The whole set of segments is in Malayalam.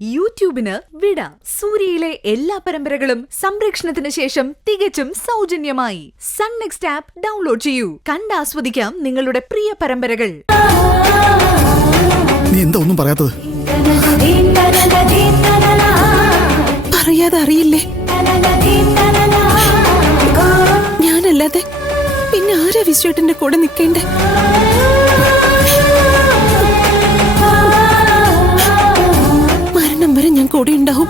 യൂട്യൂബിന് വിട. സൂര്യയിലെ എല്ലാ പരമ്പരകളും സംരക്ഷണത്തിന് ശേഷം തികച്ചും സൗജന്യമായി സൺ നെക്സ്റ്റ് ആപ്പ് ഡൗൺലോഡ് ചെയ്യൂ. കണ്ടാസ്വദിക്കാം നിങ്ങളുടെ പ്രിയ പരമ്പരകൾ. നീ എന്താ ഒന്നും പറയാത്തത്? പറയാതെ അറിയില്ലേ? ഞാനല്ലാതെ പിന്നെ ആരാ വിശ്വേട്ടന്റെ കൂടെ നിൽക്കേണ്ടേ? മരണം വരെ ഞാൻ കൂടെ ഉണ്ടാവും.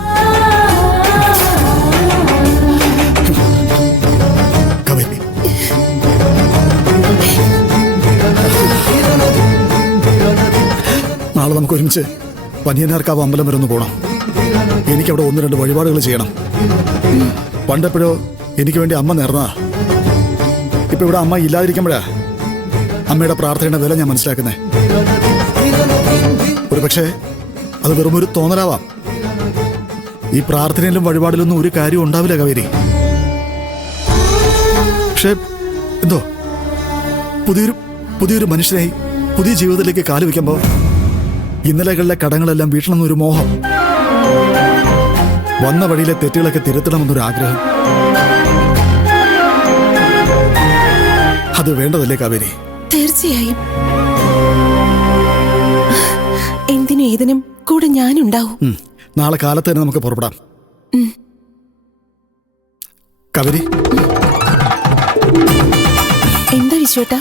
നാളെ നമുക്ക് ഒരുമിച്ച് പനിയനാർക്കാവ് അമ്പലം വരെ ഒന്ന് പോകണം. എനിക്കവിടെ 1-2 വഴിപാടുകൾ ചെയ്യണം. പണ്ടെപ്പോഴോ എനിക്ക് വേണ്ടി അമ്മ നേർന്നതാ. ഇപ്പൊ ഇവിടെ അമ്മ ഇല്ലാതിരിക്കുമ്പോഴാ അമ്മയുടെ പ്രാർത്ഥനയുടെ വില ഞാൻ മനസ്സിലാക്കുന്നേ. ഒരു പക്ഷേ അത് വെറുമൊരു തോന്നലാവാം. ഈ പ്രാർത്ഥനയിലും വഴിപാടിലൊന്നും ഒരു കാര്യം ഉണ്ടാവില്ല കാവേരി. പക്ഷെ എന്തോ പുതിയൊരു മനുഷ്യനായി പുതിയ ജീവിതത്തിലേക്ക് കാല് വയ്ക്കുമ്പോ ഇന്നലകളിലെ കടങ്ങളെല്ലാം വീട്ടണമെന്നൊരു മോഹം, വന്ന വഴിയിലെ തെറ്റുകളൊക്കെ തിരുത്തണമെന്നൊരു ആഗ്രഹം. അത് വേണ്ടതല്ലേ കാവേരി? തീർച്ചയായും. എന്തിനും ഏതിനും കൂടെ ഞാനുണ്ടാവും. നാളെ കാലത്ത് തന്നെ നമുക്ക് പുറപ്പെടാം. കാവേരി, എന്താ വിശ്വേട്ടാ?